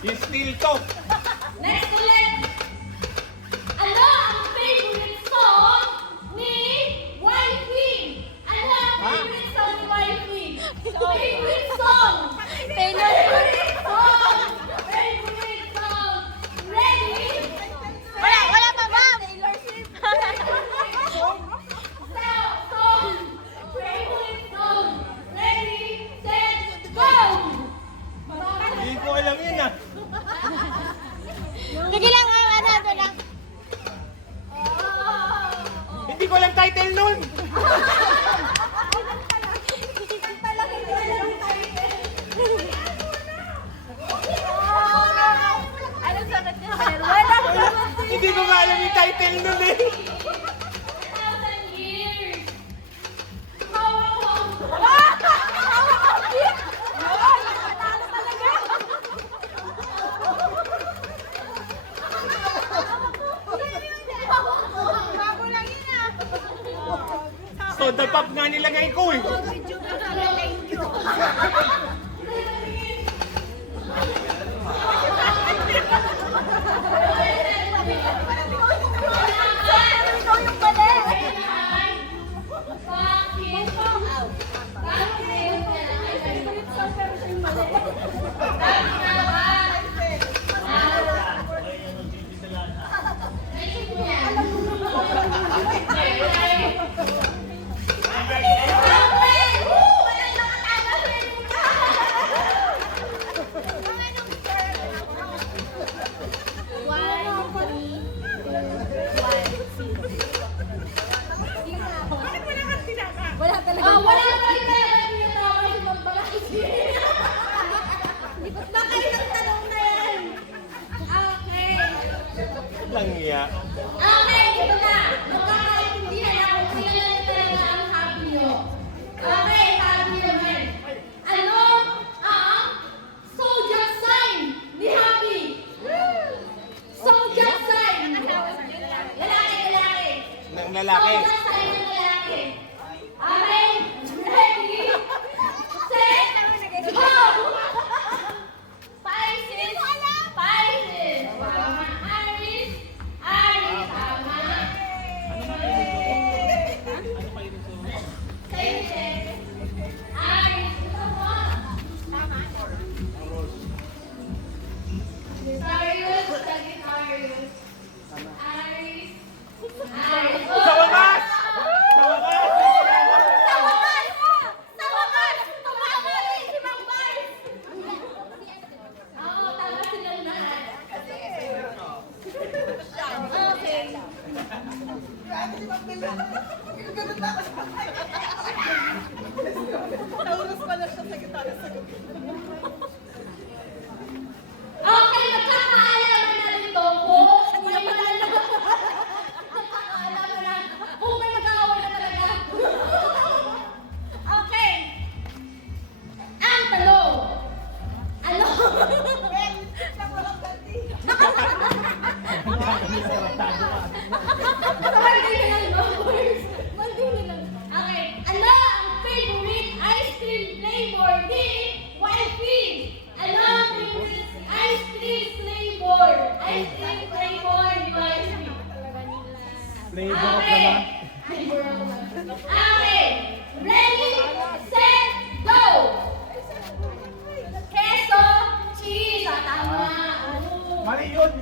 Yung steel top. Next ulit. Ano ang favorite song ni Wifey? Ano ang favorite song ni Wifey? Favorite song! Taylor Swift. Favorite song! Favorite song! Ready? Wala pa, ma'am. Taylor Swift. Song! Favorite song! Ready, set, go! Hindi ko alam yun ah. Sige lang, ano lang. Hindi ko alam title nun. Anong sagot niya? Wala. Hindi ko nga alam yung title nun eh. 1,000 years. How Soda pop nga nilagay ko eh. Wala talaga. wala ka rin kaya tinatawa si Mambalaki. Baka ilang tanong na yan. Okay. Lang iya. Okay, ito na. Magkakaintindihan na kung sila na talaga ang happy nyo. Okay, happy naman. Ano ang zodiac sign ni Happy? Zodiac sign. Lalaki. Ng lalaki. Zodiac sign ng lalaki. Okay, ready, set, go! Pisces. Pisces. Tama. Aries. Tama. Sagittarius. Aries. Ito mo. Tama. Sagittarius. Sagittarius. Aries. Sa wakas! Sa wakas! Sa wakas! Tumama rin si Mang Bars! Oo, tama silang lahat. Okay. Okay, magkakaalaman na rin to kung may magkakaalaman na kung may magkakawal na talaga. Okay. Ang tanong. Ano? Monday na lang, boys. Monday na lang. Okay. Ano ang favorite ice cream flavor ni Wifey? Ano ang favorite ice cream flavor? Ice cream flavor ni Wifey. Flavor of the Okay. month. Flavor of the month. Okay. Ready, set, go! Queso, cheese. Tama. Oh. Mali yun.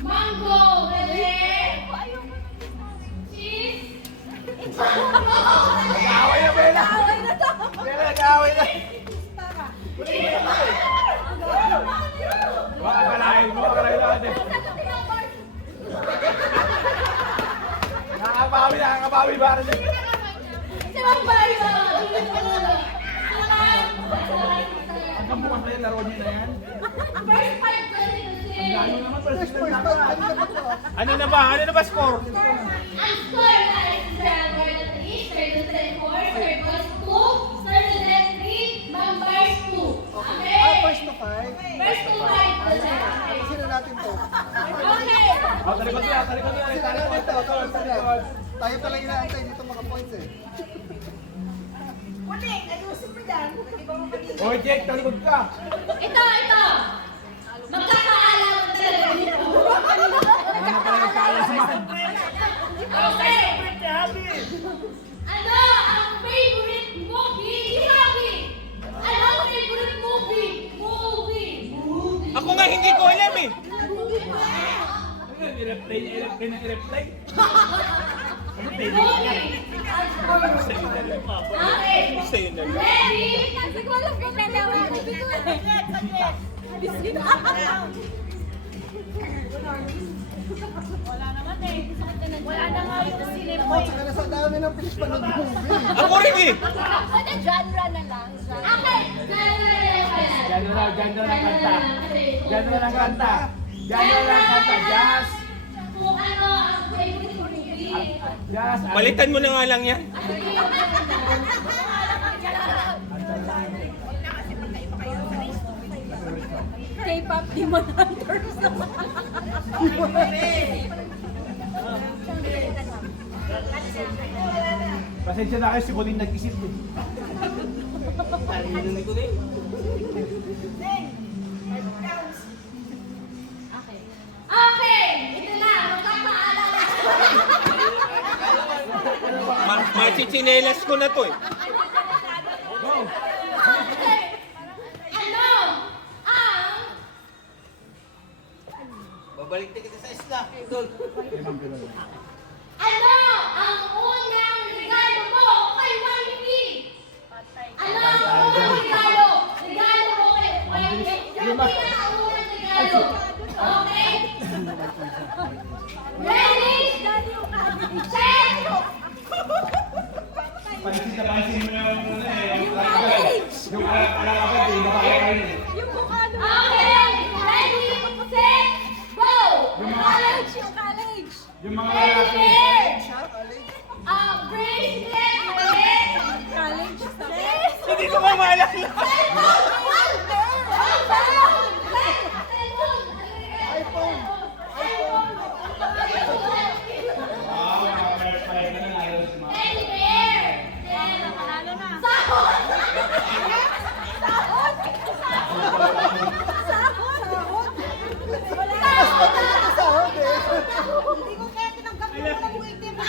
Mango, ready? Cheese. Nag-aaway na, Bella. Bella, nag-aaway na. Makakalain natin. Nakakabawi ba rin? Si Mang Bars. Hanggang bukas na yung laro niyo na yan. First five kasi. Ano na ba? Ano na ba score? Ang score na is Sarah Gordon 3, Sir Dutren 4, Sir Boss 2, Sir Dutren 3, Mang Bars 2. Okay? First to five. First to 5. Sino natin to? Okay. Oh, talikod na, talikod na, talikod. Tayo pala inaantay dito mga points eh. Oh, Jake, talikod ka. Ito. Magkakaalam talaga dito. Okay. Ano ang favorite movie ni Happy? Ano ang favorite movie? Ako nga hindi ko alam eh. I-replay. Okay. Sa'yo na lang. Ready? Kasi ko alam kung nanawa. Sabi ko Wala na nga yung cinema. Oh, saka nasa dami ng Pilis panood movie. Ako rin eh. Ano, genre na lang. Okay. Genre ng kanta. Genre ng kanta. Jazz. Kung ano ang favorite movie. Jazz. Balitan mo na nga lang yan. K-pop Demon Hunters. Pasensya na kayo, si Bonin nag-isip eh. Okay. Ito na. Magkakaalala. Machichinelas ko na to eh. Okay. Ano ang Babalik kita sa isla. Ano ang unang regalo mo kay Wifey? Ano ang unang regalo? Regalo mo kay Wifey? Yung pinakaunang regalo. Okay? Ready? Set! Pansin mo yung muna eh. Yung alakabad eh, nakakakain eh. Yung mukha doon. Okay! Ready? Set! Go! College, yung college. Yung mga Ready? lalaki. Bracelet! Ulit! College. Hindi ko maalala. Sahod eh. Hindi ko kaya tinanggap yung mga buwitin mo.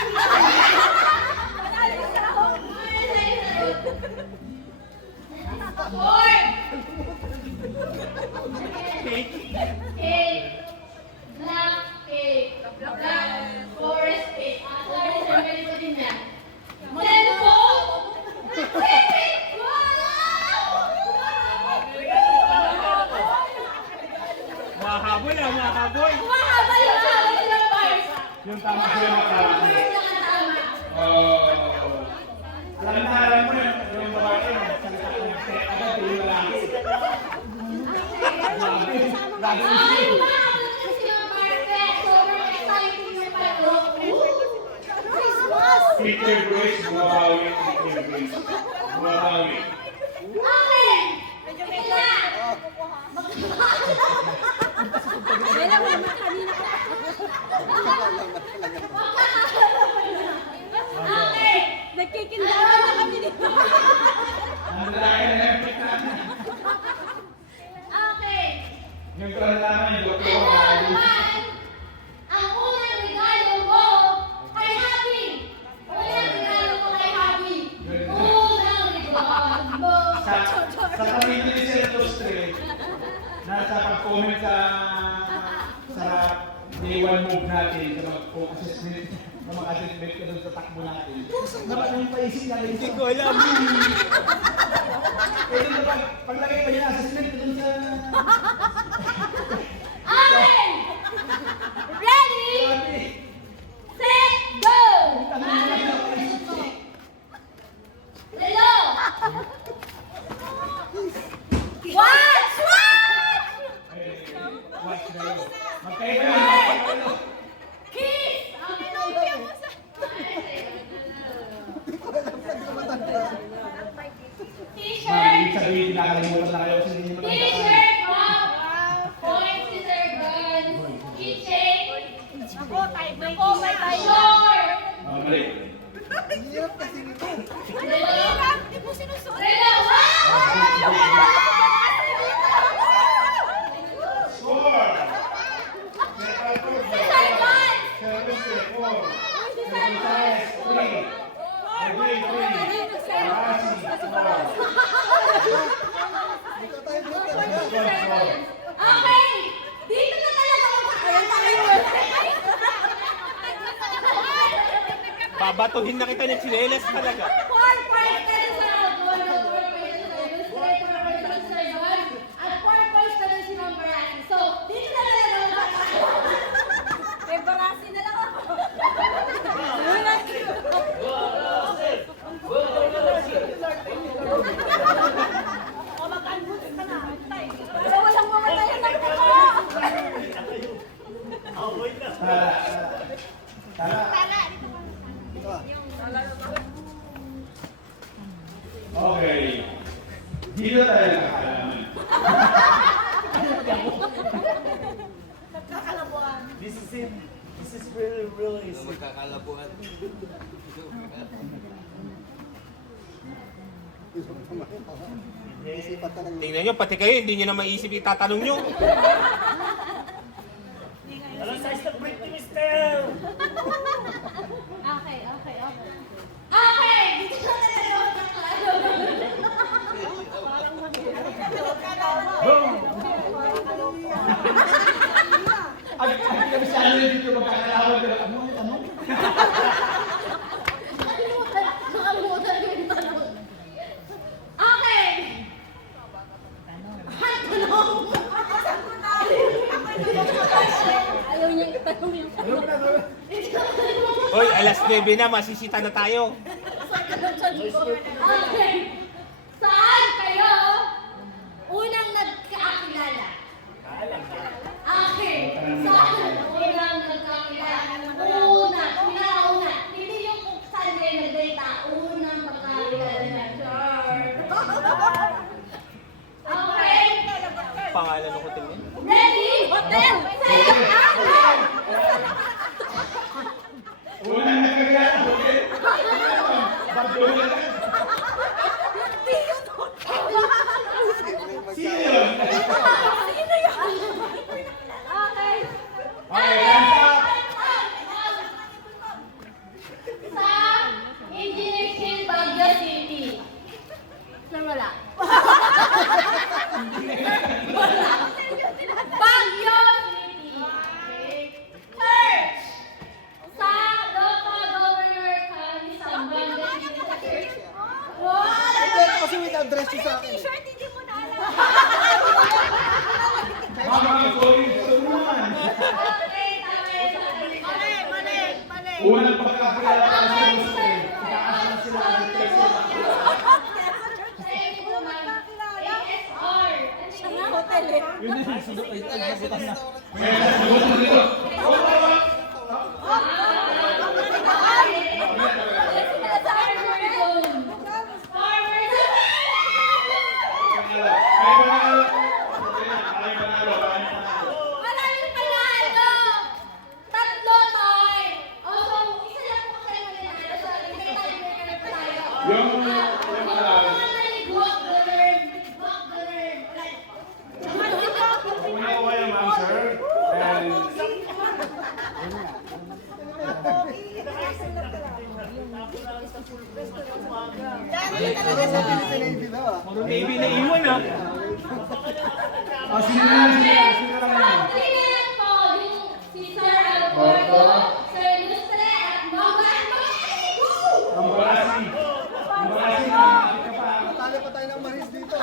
Black cake. Black forest cake. Cellphone. Mahabol ah, mahabol. Mahaba yung sabi ng bars. Yung tama ko yung makalaman. Bars lang ang tama. Alam mo yung babae yung salita ko yung agad yung lalaki. Lagi yung Ay, mahaba kasi yung perfect. Sobrang exciting yung palo. Christmas! Peter Bruce, bumabawi. Peter Bruce. Bumabawi. Okay! Ito na! Kaya mo naman kanina ka. Okay! Nagkikindahan na kami dito. Ang lalaki na yung Okay! yung kalalaman yung doktor. Ano naman ang unang regalo mo kay Happy? Unang regalo mo kay Happy? Unang regalo mo. Sa kanina ni Sir Tostre, nasa pag-comment sa day one move natin, sa mag-assessment, sa mag-assessment ka doon sa takbo natin. Dapat yung paisip na rin. Hindi ko alam. Pwede na paglagay pa niya assessment ka doon sa... Okay! Ready? Set! Go! Hello! Watch! Magkaiba yun. Kiss! T-shirt! Ibig sabihin, nakakalimutan na kayo kasi hindi nyo matandaan. T-shirt! Wow! Points to their guns. Keychain! Three. Three. Dito tayo po talaga. Okay! Dito na talaga magkakaroon tayo. Babatuhin na kita ng chinelas talaga. 4 points ka rin sa Rodon, 4 points sa Illustrate, 4 points sa Sir John, at 4 points ka rin si Ma'am Baraki. So, dito na talaga magkakaroon. May barasi na lang ako. Pero walang mamatayan ng ako. Okay. Dito tayo nakakalaman. This is it. This is really easy. Isipan talaga. Tingnan nyo, pati kayo, hindi nyo na maisip itatanong nyo. Ano size na break ni Mister? Okay. Okay! Dito na talaga magkakaroon. Ang kami sa ano dito magkakalaman pero ano? Nakalimutan ko yung tanong. Okay! Ayaw niya itanong yung Hoy, alas 9 na, masisita na tayo. Okay. Saan kayo unang nagkakilala? Okay. Saan unang nagkakilala? Una. Hindi yung kung saan kayo nag-data. Unang magkakilala. Okay. Pangalan ng hotel niya. Ready? Hotel! Una na kagaya. Okay? Bardola na. Sino yun? Okay. Okay, hands up. Sa Engineer Hill, Baguio City. Sir, wala. Baguio City. Church. Sa local governor Carly Sambanga City Church. Wow! Hindi, kasi may address niyo sa akin. T-shirt, hindi mo na alam. Mama, sorry. Sumungan. Okay, tama yun. Mali. Unang pagkakilala ko sa Okay, Muslim. sir. Itaas na sila ng peso. Thank you, ma'am. ASR. Siya nga hotel eh. Yun din, sundot ay pagkabutan na. May sagot dito. Maraming panalo! Tatlo tayo! O, so, isa lang po kayo mananalo. So, may tiebreaker na po tayo. Yung Mga naligwak the learn. Ligwak the learn. una ko kayo, ma'am, sir. And Pero sa Philippine Navy daw ah. Maybe na iwan ah. sino na lang sila? Sino na lang yun? Three na lang po. Yung si Sir Alberto, Sir Lustre, at Mama. Ang barasi. Ang barasi. Nakakit ka pa. Natalo pa tayo ng maris dito.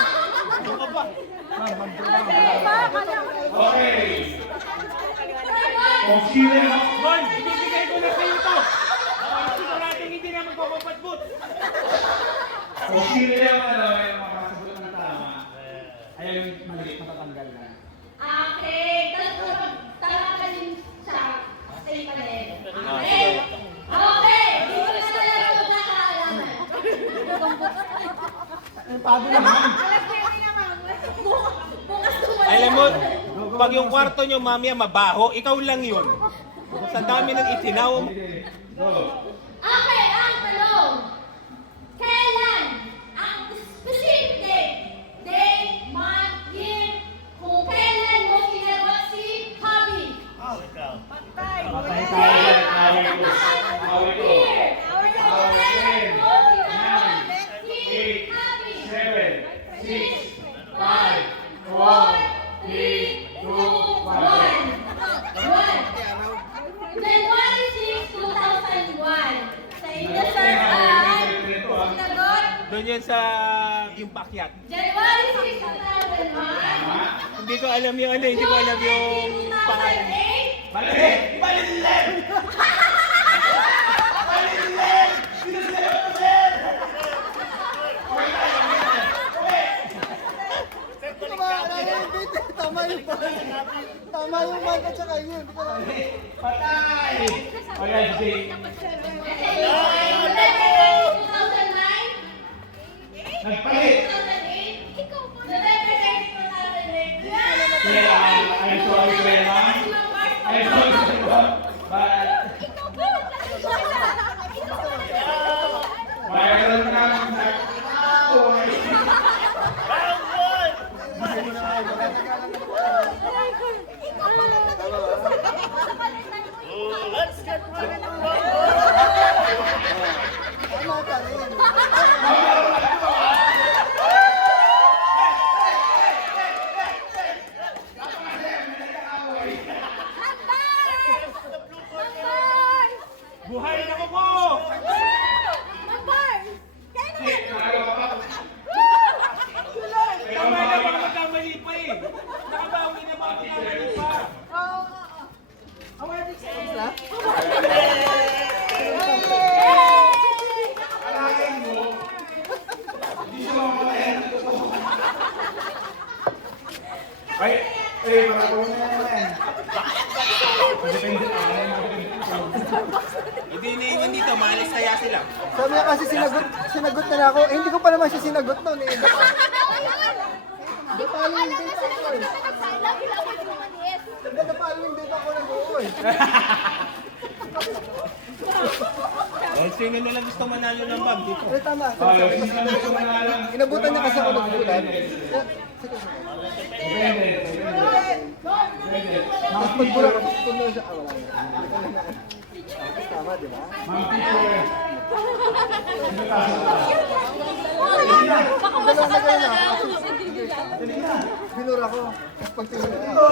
Okay. Kung sino yung Bon, ibibigay ko na sa'yo ito. Siguradong hindi na magpapapatbut. Kung sino yung yung makasagot ng tama, ayaw yung mali, matatanggal na. Okay. Tapos, tama ka din siya. Stay pa rin. Okay. Okay. Dito na talaga magkakaalaman. Pago naman. Bukas tumalik. Alam mo, pag yung kwarto nyo mamaya mabaho, ikaw lang yun. Sa dami ng itinaw. Go. Okay, ang tanong. Kailan ang specific day, month, year, kung kailan mo kinarot si Hobby? Patay tayo. Away ko. Away ko. Year. Doon yan sa yung pakyat. January 6, 2001. Hindi ko alam yung ano, hindi ko alam yung pangalan. Mali! Mali! Tama yung ball. Tama yung ball at saka yun. Di ko alam. Patay! Ayan, si... 2009? Nagpalit! 2008? Ikaw po. November 6, 2008. Kaya, I'm sorry, Kuya. I'm sorry, Kuya. But, Ikaw po. Ikaw po. mayroon na naman sa... Ikaw po lang sa palitan mo. Let's get ready to rumble! Tama ka rin. Buhay na ko! Tama na baka magkamali pa eh. Nakabawi na baka magkamali pa. Alahin mo, hindi siya mamamayan. Ay, para ko na naman. Depende Hindi iniiwan dito, maalis kaya sila. Sabi niya kasi sinagot na ako. Eh, hindi ko pa naman siya sinagot noon eh. Following date ako eh. Following date ako nag-oo eh. Eh, sino nila gusto manalo ng bag dito? Eh, tama. Oh, sino na gusto manalo? Inabutan niya kasi ako nagbulan. Depende. Tapos magbulak ako sa tuloy siya. Ah, wala na. Tama, di ba? Ma'am teacher. Sino taso? Baka masakal talaga ako. Binura ko. Tapos pagtingin ko.